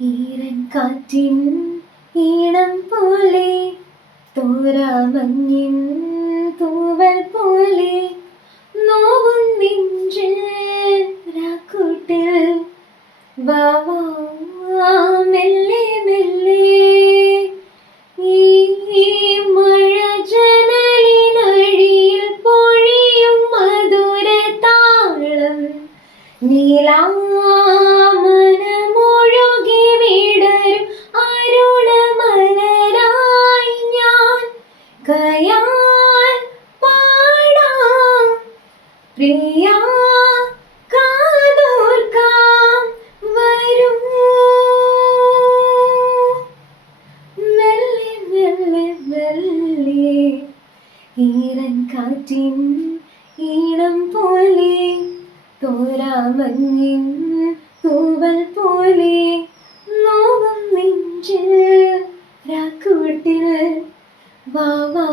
ഈരൻ കാറ്റിൻ ഈണം പോലെ തോരാമഞ്ഞിൻ തൂവൽ പോലെ നോവും നെഞ്ചിൽ രാക്കൂട്ടിൽ വാ വാ മെല്ലെ മെല്ലെ ഈ മഴജനലിനഴിയിൽ പൊഴിയും മധുരതാളം നീലാമനമൊഴുകി വിടരും അരുണമലരായി ഞാൻ കയാൽ പാടാം പ്രിയാ കാതോർക്കാം വരൂ മെല്ലെ മെല്ലെ മെല്ലെ ഈരൻ കാറ്റിൻ ഈണം പോലെ തോരാമഞ്ഞിൻ തൂവൽ പോലെ നോവും നെഞ്ചിൽ രാക്കൂട്ടിൽ വാ വാ